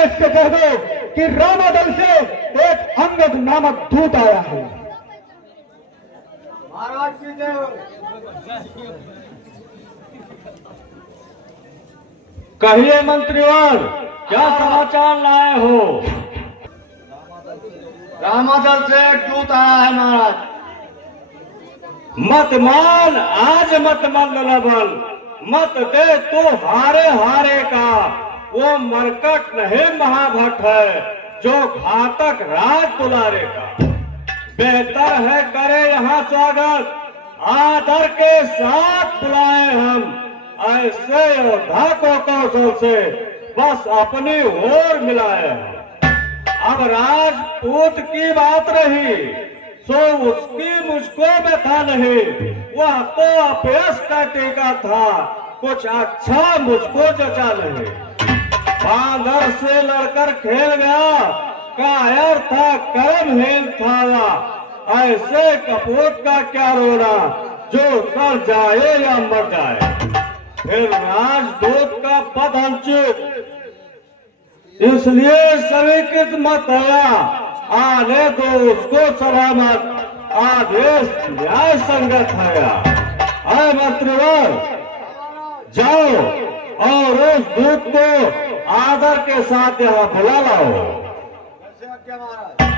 देश से कह दो कि रामादल से एक अंगद नामक दूत आया है। महाराज की जय हो। कहिए मंत्रीवर, क्या समाचार लाए हो? रामादल से एक दूत आया है महाराज। मत मान आज मत मन लबल, मत दे तू हारे हारे का। वो मरकट नहीं महाभट है जो घातक राज दुलारे का। बेहतर है करे यहाँ स्वागत, आदर के साथ बुलाए हम। ऐसे योद्धा को कौशल से बस अपनी ओर मिलाए हम। अब राजपूत की बात रही सो उसकी मुझको व्यथा नहीं। वह तो अपयश का टीका था, कुछ अच्छा मुझको जचा नहीं। बांदर से लड़कर खेल गया, कायर था कर्महीन था। ऐसे कपूत का क्या रोना जो सड़ जाए या मर जाए। फिर राजदूत का पद अंचित, इसलिए स्वीकृत मत आया। आने दो उसको सलामत, आदेश न्याय संगत है। आए मंत्रीवर, जाओ और उस दूत को आदर के साथ यहाँ बुला लाओ। क्या महाराज?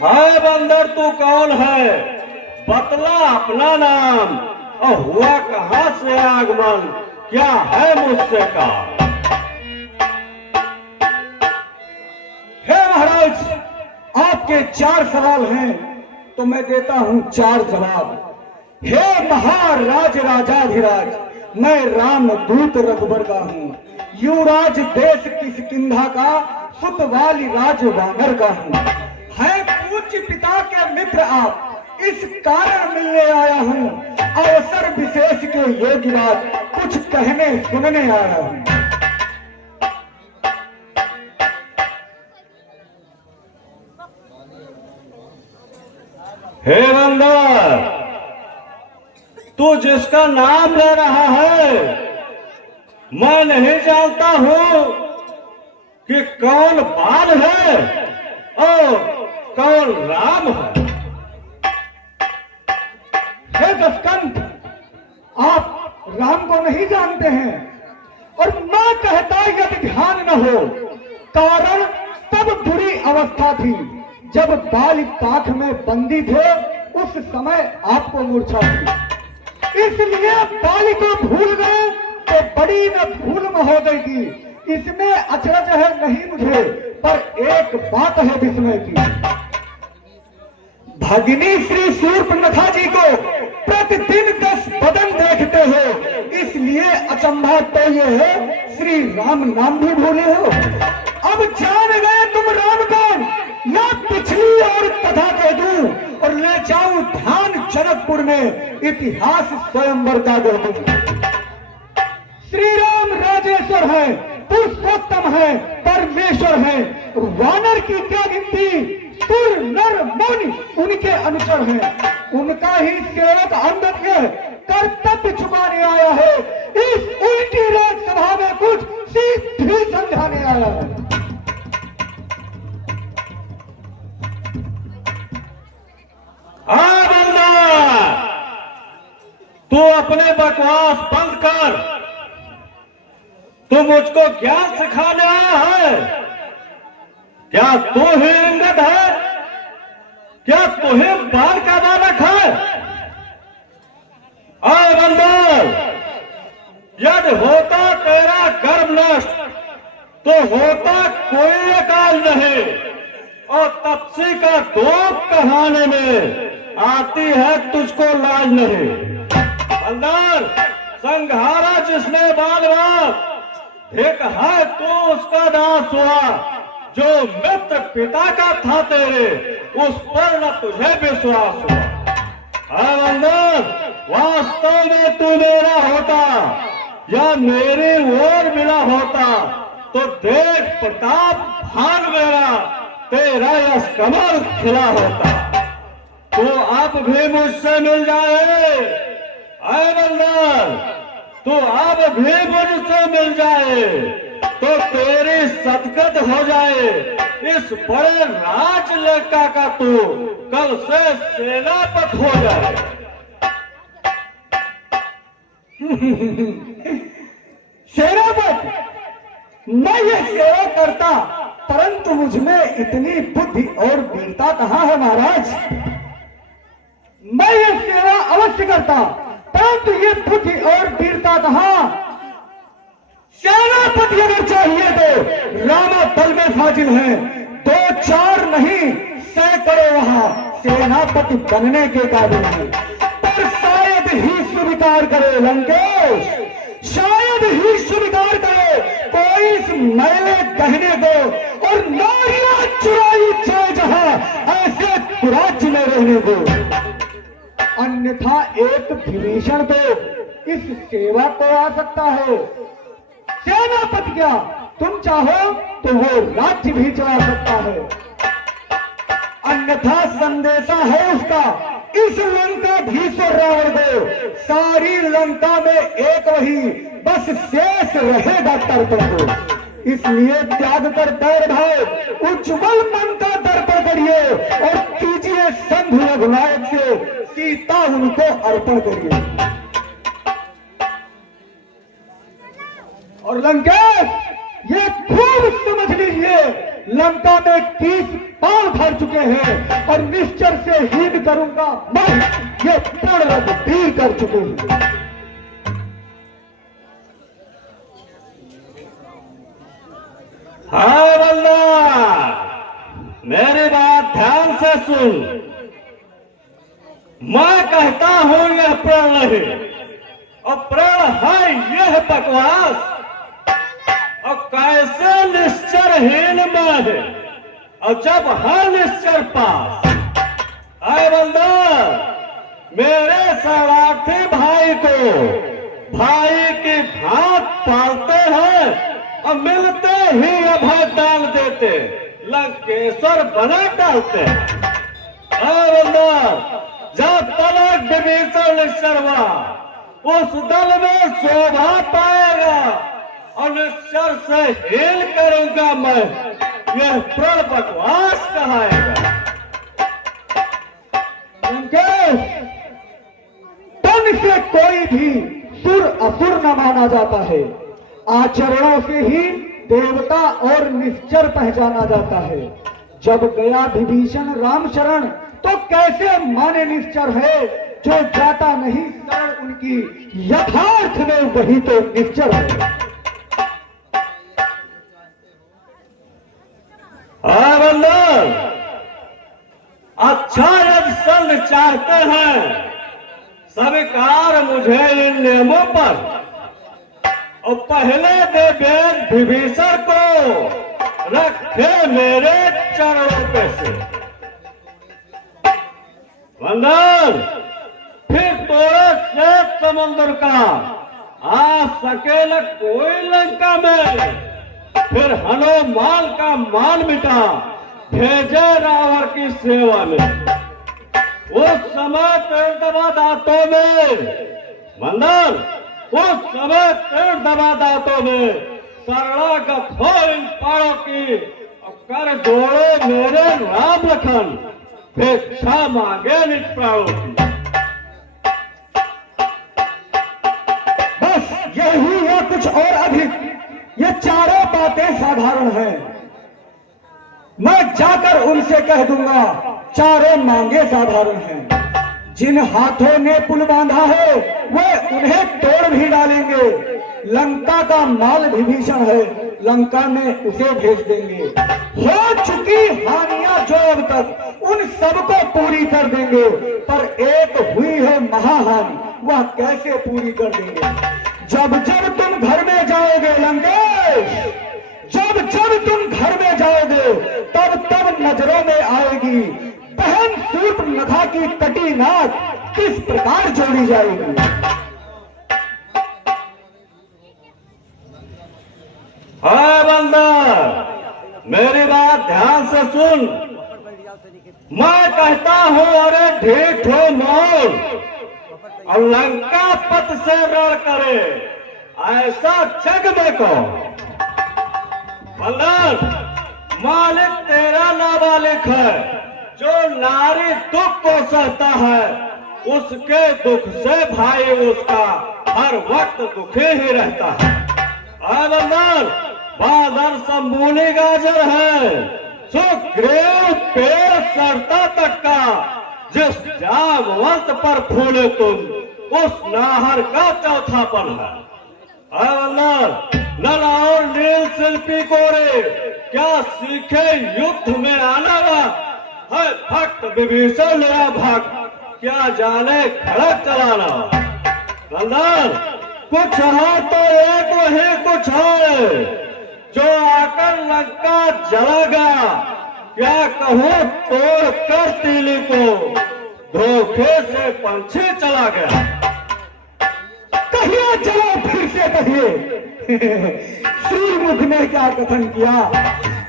हाय बंदर, तू कौन है? बतला अपना नाम और हुआ कहां से आगमन, क्या है मुझसे काम? हे महाराज, आपके 4 सवाल हैं तो मैं देता हूं 4 जवाब। हे महाराज राजाधिराज, मैं रामदूत रघुबर का हूँ। युवराज देश किष्किंधा का, सुतवाली राज वानर का हूँ। है पूज्य पिता के मित्र आप, इस कारण मिलने आया हूँ। अवसर विशेष के योग्य बात कुछ कहने सुनने आया हूँ। हे बंदर, तू जिसका नाम ले रहा है मैं नहीं जानता हूँ कि कौन बाल है और कौन राम है। हे दशकंठ, आप राम को नहीं जानते हैं और मैं कहता यदि ध्यान न हो। कारण तब बुरी अवस्था थी जब बाल पाख में बंदी थे, उस समय आपको मूर्छा थी। इसलिए बाल को भूल गए तो बड़ी न भूल महोदय की। इसमें अचरज है नहीं मुझे, पर एक बात है विस्मय की। भगिनी श्री शूर्पणखा जी को प्रतिदिन 10 बदन देखते हो, इसलिए अचंभा तो ये है श्री राम नाम भी भूले हो। अब जान गए तुम राम कौन, या पिछली और कथा कह दूं और ले जाऊं ध्यान जनकपुर में, इतिहास स्वयंवर का गढ़ दूं। श्री राम राजेश्वर है, पुरुषोत्तम है, परमेश्वर है। वानर की क्या गिनती, सुर नर मुनि उनके अनुचर हैं। उनका ही सेवक अंगद के कर्तव्य छुपाने आया है। इस उल्टी राज सभा में कुछ सीधी समझाने आया है। हाँ बंदा, तू अपने बकवास बंद कर। तू मुझको ज्ञान सिखाने आया है? क्या तू ही अंगद है? क्या तुहे बाल का बालक है? आए बंदर, यदि होता तेरा गर्भ नष्ट तो होता कोई अकाल नहीं। और तपसी का दोप कहाने में आती है तुझको लाज नहीं। बंदर, संघारा जिसने बाल बाप, एक है तो उसका नाश हुआ। जो मित्र पिता का था तेरे, उस पर न तुझे विश्वास हुआ। बंदर, वास्तव में तू मेरा होता या मेरी ओर मिला होता तो देख प्रताप भान मेरा तेरा यश कमल खिला होता। तो अब भी मुझसे मिल जाए आए बंदर, तो अब भी मुझसे मिल जाए तो तेरी सदगत हो जाए। इस बड़े राज लंका का तू कल से सेनापति हो जाए। सेनापति, मैं ये सेवा करता, परंतु मुझमें इतनी बुद्धि और वीरता कहाँ है महाराज। मैं ये सेवा अवश्य करता, परंतु ये बुद्धि और वीरता कहाँ। सेनापति अगर चाहिए तो रामा दल में फाजिल है, 2-4 नहीं 100 वहां सेनापति बनने के काबिल है। पर शायद ही स्वीकार करे लंकेश, शायद ही स्वीकार करे कोई इस मैले गहने को और नारियां चुराई चाहे जहां ऐसे कुराज्य में रहने को। अन्यथा एक विभीषण तो इस सेवा को आ सकता है। सेनापति क्या, तुम चाहो तो वो राज्य भी चला सकता है। अन्यथा संदेशा है उसका इस लंकाधीश्वर रावण को, सारी लंका में एक वही बस शेष रहेगा तर्पण को। इसलिए त्याग कर पैर भाई उज्जवल मन का दर्पण करिए और कीजिए संधु रघुनायक से सीता उनको अर्पण करिए। और लंकेश, ये खूब समझ लीजिए, लंका में 30 पांव भर चुके हैं और निश्चर से हीन करूंगा मैं, ये प्रण रघुवीर कर चुके हैं। हाँ बल्ला, मेरी बात ध्यान से सुन। मैं कहता हूं यह प्रण नहीं, और प्रण है यह बकवास। और कैसे निश्चरहीन मैं है, और जब है निश्चर पास। आए बंदर, मेरे शरणार्थी भाई को भाई की भांत पालते हैं और मिलते ही अभय डाल देते, लंकेश्वर बना डालते। आए बंदर, जब तलक विभीषण निश्चर हुआ उस दल में शोभा पाएगा और निश्चर से हेल करूंगा मैं, यह प्रण बकवास कहाएगा। तन से कोई भी सुर असुर न माना जाता है, आचरणों से ही देवता और निश्चर पहचाना जाता है। जब गया विभीषण राम शरण तो कैसे माने निश्चर है, जो जाता नहीं शरण उनकी यथार्थ में वही तो निश्चर है। हाँ बंदर, अच्छा यदि सन चाहते हैं स्वीकार मुझे इन नियमों पर, और पहले दे वेद विभीषण को रखे मेरे चरणों पे से। बंदर, फिर तोड़े श्वेत समुद्र का आ सके न कोई लंका में, फिर हनुमान का मान मिटा भेजे रावण की सेवा में। उस समय पेड़ दबा दांतों में बंदर, उस समय पेड़ दबा दांतों में शरणागत हो इन पाड़ों की, और कर जोड़े मेरे राम लखन, भिक्षा मांगे निज प्राणों की। बस यही है, कुछ और अधिक ये चारों बातें साधारण हैं। मैं जाकर उनसे कह दूंगा चारों मांगे साधारण हैं। जिन हाथों ने पुल बांधा है वे उन्हें तोड़ भी डालेंगे। लंका का माल विभीषण है, लंका में उसे भेज देंगे। हो चुकी हानियां जो अब तक, उन सबको पूरी कर देंगे। पर एक हुई है महाहानि, वह कैसे पूरी कर देंगे। जब जब तुम घर में जाओगे लंकेश, जब जब तुम घर में जाओगे तब तब नजरों में आएगी बहन शूर्पणखा की कटी नाक किस प्रकार जोड़ी जाएगी। मेरी बात ध्यान से सुन। मैं कहता हूं अरे ढीठ हो मौन और लंका पथ से रण करे, ऐसा जग में कौन? बल्लभ, मालिक तेरा नाबालिग है, जो नारी दुख को सहता है, उसके दुख से भाई उसका हर वक्त दुखी ही रहता है। बल्लभ, बादल संबूली गाजर है, सुग्रीव पेड़ सड़ता तक का, जिस जामवंत पर फूले तुम, उस नाहर का चौथापन है। बल्लभ, नल और नील शिल्पी कोरे क्या सीखे युद्ध में आना है, भक्त विभीषण मेरा भक्त क्या जाने खड़क चलाना। बल्लभ, कुछ है तो एक वही कुछ है, जो आकर लंका जला गया, क्या कहूँ तोड़ कर तीली को, धोखे से पंछी चला गया। कहिए, चलो फिर से कहिए। श्रीमुख ने क्या कथन किया?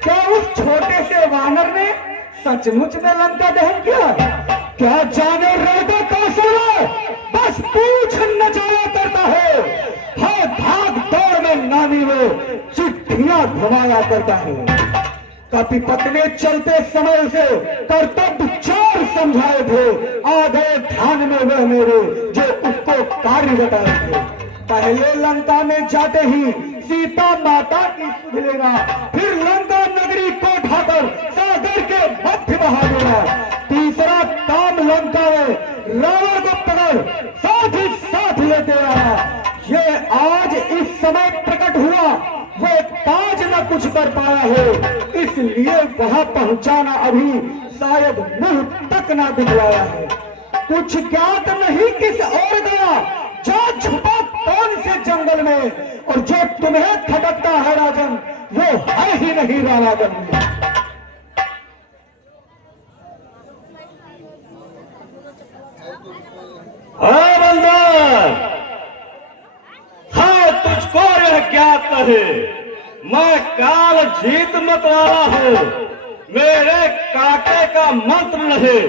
क्या उस छोटे से वानर ने सचमुच में लंका दहन किया? क्या जाने रहता कौशल बस पूछ नचाया करता है, हर भाग दौड़ में नामी वो चिट्ठियां घुमाया करता है। कभी पत्नी चलते समय से कर्तव्य चार समझाए थे, आ गए ध्यान में वह मेरे जो उसको कार्य बताए थे। पहले लंका में जाते ही सीता माता की सुध लेना, फिर लंका नगरी को ढाकर सागर के मध्य बहा देना, तीसरा काम लंका में रावण को पकड़ साथ ही साथ लेते आना। ये आज इस समय प्रकट हुआ, वो ताज न कुछ कर पाया हो, इसलिए वहां पहुंचाना अभी शायद मुंह तक ना दिखलाया है। कुछ ज्ञात नहीं किस और गया, जा छुपा कौन से जंगल में, और जो तुम्हें खटकता है राजन, वो है ही नहीं रावण में। बल्लभ, हाँ तुझको यह ज्ञात है, मैं काल जीत मत वाला हूँ, मेरे काटे का मंत्र नहीं,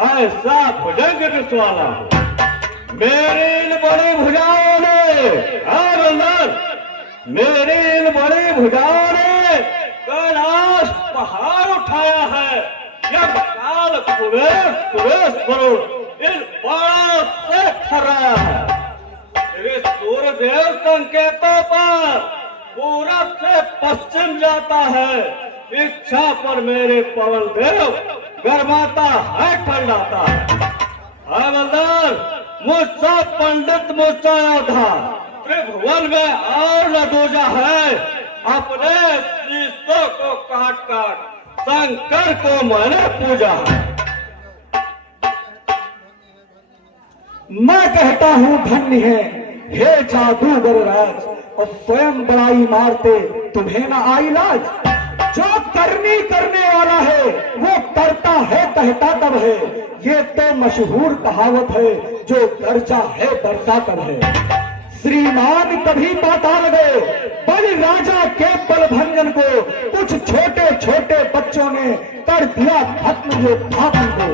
ऐसा भुजंग विश्वाला हूँ। मेरी इन बड़ी भुजाओं ने, बल्लभ, मेरी इन बड़ी भुजाओं ने कैलाश पहाड़ उठाया है, जब काल सुरेश करो इन बाणों से खराया है। तेरे सूर्यदेव संकेतों पर पूरब से पश्चिम जाता है, इच्छा पर मेरे पवन देव गरमाता है ठंडाता है। बल्लभ, मुझसा पंडित मुझसा योद्धा, त्रिभुवन में और न दूजा है, अपने शीशों को काट काट शंकर को मैंने पूजा है। मैं कहता हूं धन्य है हे जादूगर राज, और स्वयं बड़ाई मारते तुम्हें ना आई लाज। जो करने वाला है वो करता है कहता तब है, ये तो मशहूर कहावत है, जो दर्जा है दर्जा तब है। श्रीमान कभी पाताल गए, बल राजा के बल भंजन को, कुछ छोटे छोटे बच्चों ने कर दिया खत्म ये भापन को।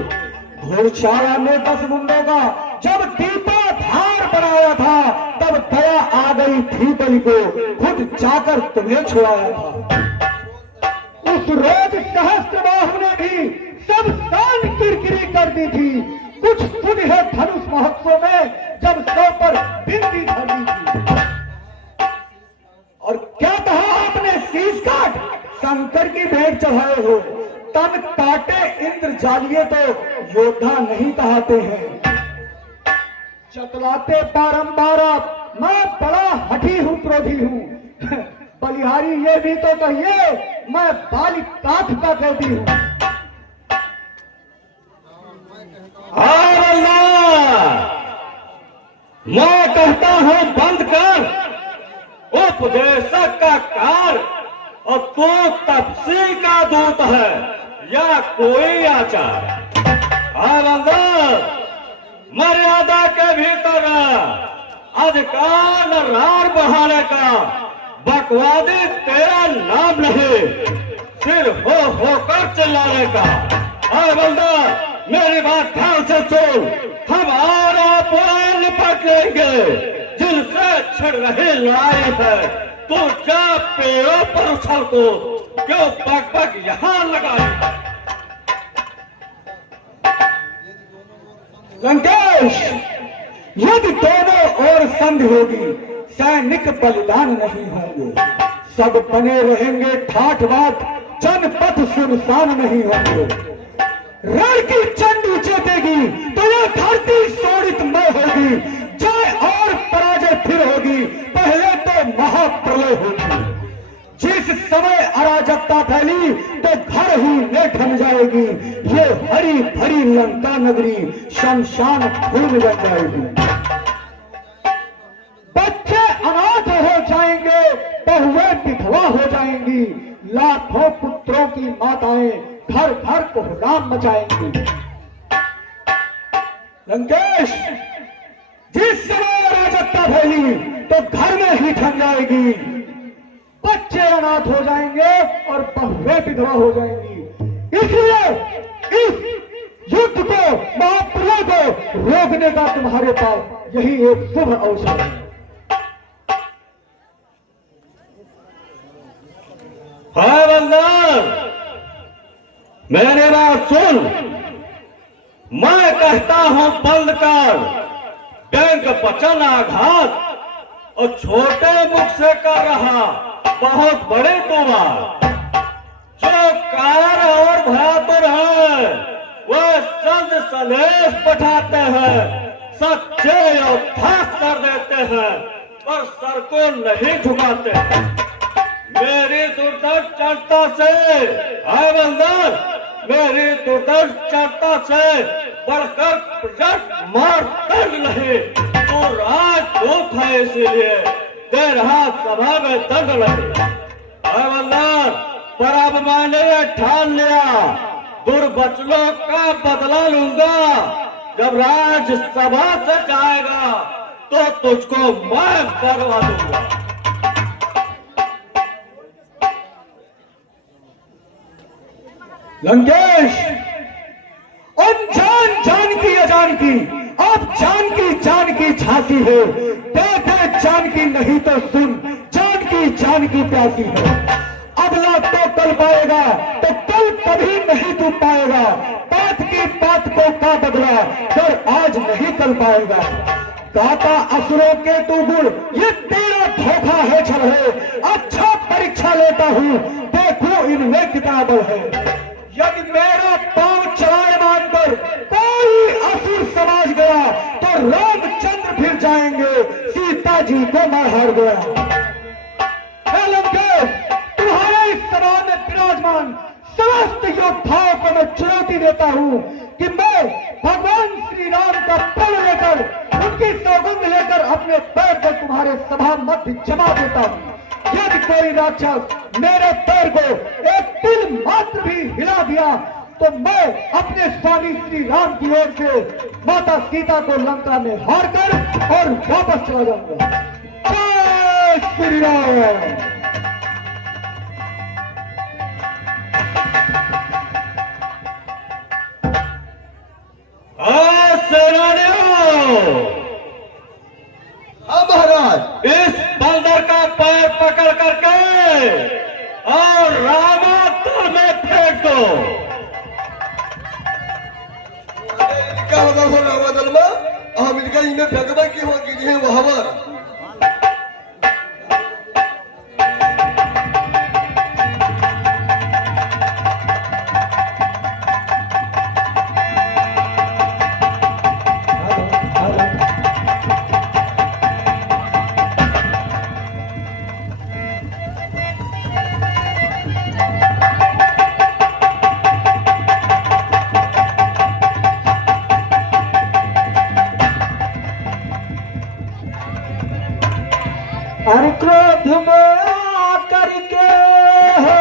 घोड़शाला में 10 गुंडों का जब दीपा धार बनाया था, तब दया आ गई थी बलि को, खुद जाकर तुम्हें छुड़ाया था। उस रोज सहस्त्रबाहु ने भी सब शान किरकिरी कर दी थी, कुछ सुन है धनुष महोत्सव में जब सौ पर बिंदी धरी थी। और क्या कहा आपने, शीश काट शंकर की भेंट चढ़ाए हो, तन काटे इंद्र जालिए तो योद्धा नहीं कहते हैं। चतलाते बारंबार मैं बड़ा हठी हूं, क्रोधी हूं, बलिहारी ये भी तो कहिए मैं बालिक काठ का कहती हूं। मैं कहता हूं बंद कर उपदेशक का कार, और तू तपसी का दूत है या कोई आचार। मर्यादा के भीतर अधिकार रार बढ़ाने का बकवादी तेरा नाम नहीं। दुलारे का। अरे बलदार, मेरी बात ध्यान से सुन। हम आरा पुराण निपट लेंगे जिनसे छिड़ रही लड़ाई है। तू जा पेड़ों पर उछल को, क्यों पग पग यहाँ लगाई। लंकेश, यदि दोनों ओर संधि होगी, सैनिक बलिदान नहीं होंगे, सब बने रहेंगे ठाठ बाट, जनपथ सुनसान नहीं होंगे। रण की चंडी चेतेगी तो यह धरती शोणितमय होगी, जय और पराजय फिर होगी, पहले तो महाप्रलय होगी। जिस समय अराजकता फैली तो घर ही में ठन जाएगी, ये हरी भरी लंका नगरी शमशान भूमि बन जाएगी। बच्चे अनाथ हो जाएंगे, बहुएं विधवा हो जाएंगी, लाखों पुत्रों की माताएं घर घर को हुलाम मचाएंगी। लंकेश, जिस समय अराजकता फैली तो घर में ही ठन जाएगी, बच्चे अनाथ हो जाएंगे और बहुएं विधवा हो जाएंगी। इसलिए इस युद्ध को, महाप्रलय को रोकने का तुम्हारे पास यही एक शुभ अवसर है। हाय बलदार, मेरी बात सुन। मैं कहता हूं बंद कर, व्यंग वचन आघात और छोटे मुख से कर रहा बहुत बड़े तो बात। जो कार और भयातुर है वह संत संदेश पठाते हैं, सच्चे योद्धा कर देते हैं पर सर को नहीं झुकाते। मेरी दुर्दर्श चढ़ता से, आए बंदर, मेरी दुर्दर्श चढ़ता से बढ़कर प्रजट मारतंड नहीं। तू राजदूत है इसीलिए दे रहा सभा में दंड लगे। आए बंदर, पर अब मैंने ठान लिया, दुर्वचनों का बदला लूंगा। जब राज्यसभा से जाएगा तो तुझको मैं करवा दूंगा। लंकेश, अनजान जान की अजान की, अब जान की झांसी है। देखे जान की नहीं तो सुन, जान की प्यासी है। अगला तो कल पाएगा तो कल कभी नहीं तू पाएगा। बात की बात को का बदला फिर आज नहीं कल पाएगा। गाता असुरों के तू गुण, ये तेरा धोखा है, छल है। अच्छा परीक्षा लेता हूँ, देखो इनमें कितना बल है। यदि मेरा पांव चलाए मानकर कोई असुर समाज गया तो रामचंद्र फिर जाएंगे, सीता जी को मैं हार गया। तुम्हारे इस सभा में विराजमान समस्त योद्धाओं को मैं चुनौती देता हूँ कि मैं भगवान श्री राम का प्रण लेकर, उनकी सौगंध लेकर अपने पैर पर तुम्हारे सभा मध्य जमा देता हूँ। यदि कोई राक्षस मेरे पैर को एक तिल मात्र भी हिला दिया तो मैं अपने स्वामी श्री राम की ओर से माता सीता को लंका में हार कर और वापस चला जाऊंगा। जय श्री राम। महाराज, इस बंदर का पैर पकड़ करके और रामातल में फेंक दो। क्या होगा हो रामादल में? हम इनका इनमें भगवान की होगी है वहां पर। अरे क्रोध में आकर के हो,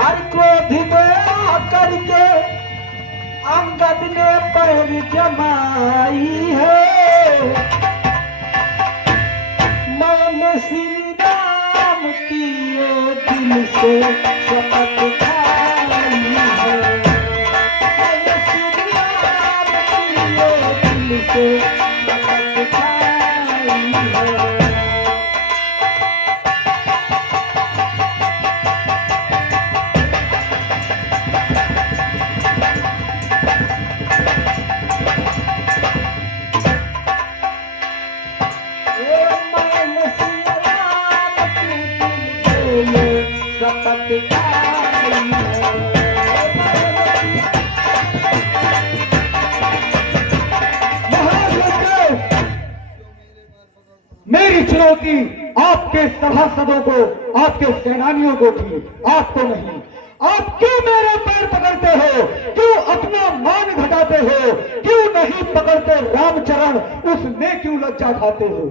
अरे क्रोध में आकर के अंगद ने पैर जमाई है। मैंने श्री राम की दिल से शपथ खाई है। बोलो श्री राम प्रियो दिल से शपथ खाई है। मेरी चुनौती आपके सभासदों को, आपके सेनानियों को थी, आपको नहीं। आप क्यों मेरे पैर पकड़ते हो? क्यों अपना मान घटाते हो? क्यों नहीं पकड़ते रामचरण? उसमें क्यों लज्जा खाते हो?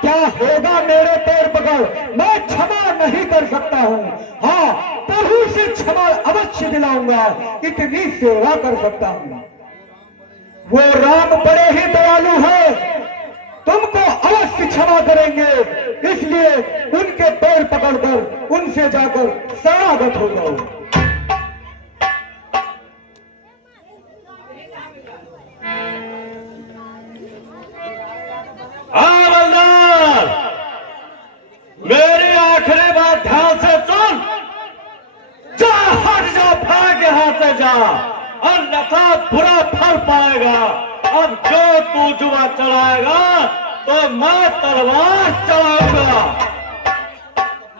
क्या होगा मेरे पैर पकड़? मैं क्षमा नहीं कर सकता हूँ। हाँ, प्रभु से क्षमा अवश्य दिलाऊंगा, इतनी सेवा कर सकता हूँ। वो राम बड़े ही दयालु है, तुमको अवश्य क्षमा करेंगे। इसलिए उनके पैर पकड़कर उनसे जाकर शरणागत हो जाओ। हाँ बलदार, मेरी आखिरी बात ध्यान से सुन। जा, हट जा, भाग यहाँ से जा, अन्यथा बुरा फल पाएगा। अब जो तू जुआ चलाएगा तो मैं तलवार चलाऊंगा।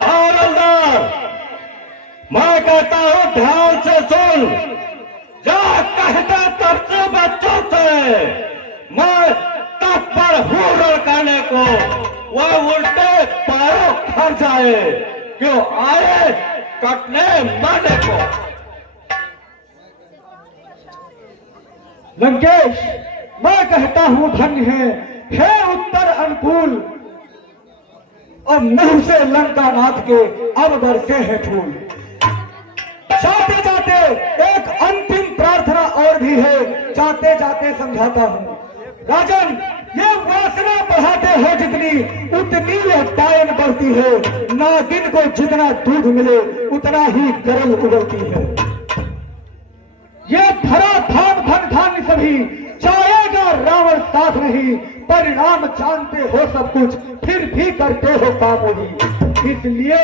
हाँ बलदार, मैं कहता हूँ ध्यान से सुन। जा, कहता तब से बच्चों से मैं तब पर हूँ लड़काने को, वह उल्टे पैरों खड़ जाए। क्यों आए कटने मारने को। लंकेश, मैं कहता हूं धन्य है उत्तर अनुकूल। और मुंह से लंका नाथ के अब बरसे हैं फूल। जाते जाते एक अंतिम प्रार्थना और भी है, जाते जाते समझाता हूं। राजन, ये वासना बढ़ाते हो जितनी, उतनी यह डायन बढ़ती है। नागिन को जितना दूध मिले उतना ही गरल उगलती है। ये धरा धाम धन धान्य सभी, चाहेगा रावण साथ नहीं। परिणाम जानते हो सब कुछ, फिर भी करते हो काम वही। इसलिए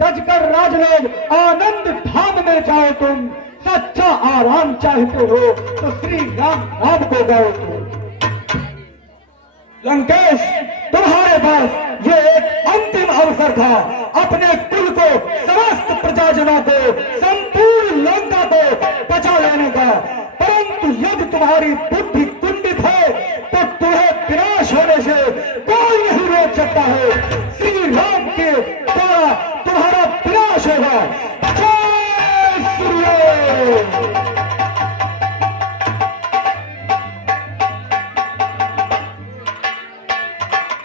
तजकर राजलोग आनंद धाम में जाओ तुम। सच्चा आराम चाहते हो तो श्री राम नाम को गाओ तुम। लंकेश, तुम्हारे पास ये एक अंतिम अवसर था अपने कुल को, समस्त प्रजाजनों को, संपूर्ण लंका को बचा लेने का। परंतु यदि तुम्हारी बुद्धि कुंडित है तो तुम्हें विनाश होने से कोई नहीं रोक सकता है।